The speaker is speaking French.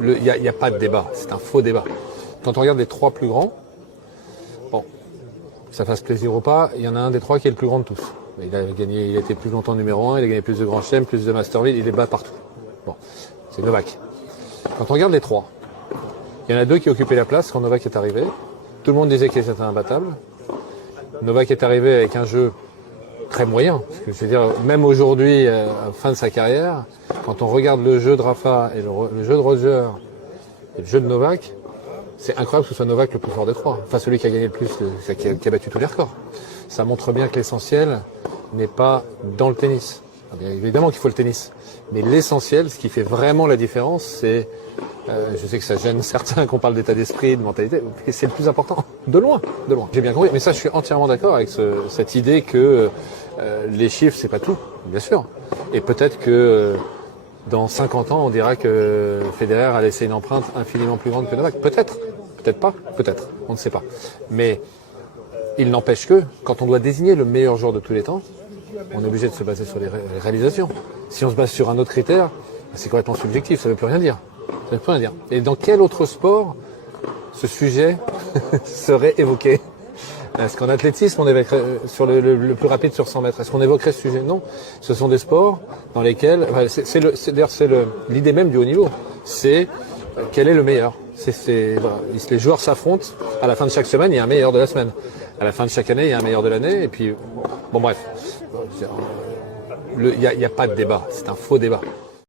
Il n'y a pas de débat, c'est un faux débat. Quand on regarde les trois plus grands, bon, que ça fasse plaisir ou pas, il y en a un des trois qui est le plus grand de tous. Il a gagné, il a été plus longtemps numéro 1, il a gagné plus de grands chelems, plus de Masterville, il est bas partout. Bon, c'est Novak. Quand on regarde les trois, il y en a deux qui occupaient la place quand Novak est arrivé. Tout le monde disait qu'il était imbattable. Novak est arrivé avec un jeu très moyen. Parce que, je veux dire, même aujourd'hui, à la fin de sa carrière, quand on regarde le jeu de Rafa et le jeu de Roger et le jeu de Novak, c'est incroyable que ce soit Novak le plus fort des trois. Enfin, celui qui a gagné le plus, qui a battu tous les records. Ça montre bien que l'essentiel n'est pas dans le tennis. Bien évidemment qu'il faut le tennis. Mais l'essentiel, ce qui fait vraiment la différence, c'est, je sais que ça gêne certains qu'on parle d'état d'esprit, de mentalité, mais c'est le plus important. De loin, de loin. J'ai bien compris. Mais ça, je suis entièrement d'accord avec cette idée que les chiffres, c'est pas tout, bien sûr. Et peut-être que dans 50 ans, on dira que Federer a laissé une empreinte infiniment plus grande que Novak. Peut-être. Peut-être pas. Peut-être. On ne sait pas. Mais il n'empêche que, quand on doit désigner le meilleur joueur de tous les temps, on est obligé de se baser sur les réalisations. Si on se base sur un autre critère, c'est complètement subjectif, ça ne veut plus rien dire. Ça veut plus rien dire. Et dans quel autre sport ce sujet serait évoqué? Est-ce qu'en athlétisme, on évoquerait sur le plus rapide sur 100 mètres? Est-ce qu'on évoquerait ce sujet? Non. Ce sont des sports dans lesquels, d'ailleurs, c'est l'idée même du haut niveau. C'est quel est le meilleur? Voilà. Les joueurs s'affrontent. À la fin de chaque semaine, il y a un meilleur de la semaine. À la fin de chaque année, il y a un meilleur de l'année. Et puis, bon bref. Il n'y a pas de débat. C'est un faux débat.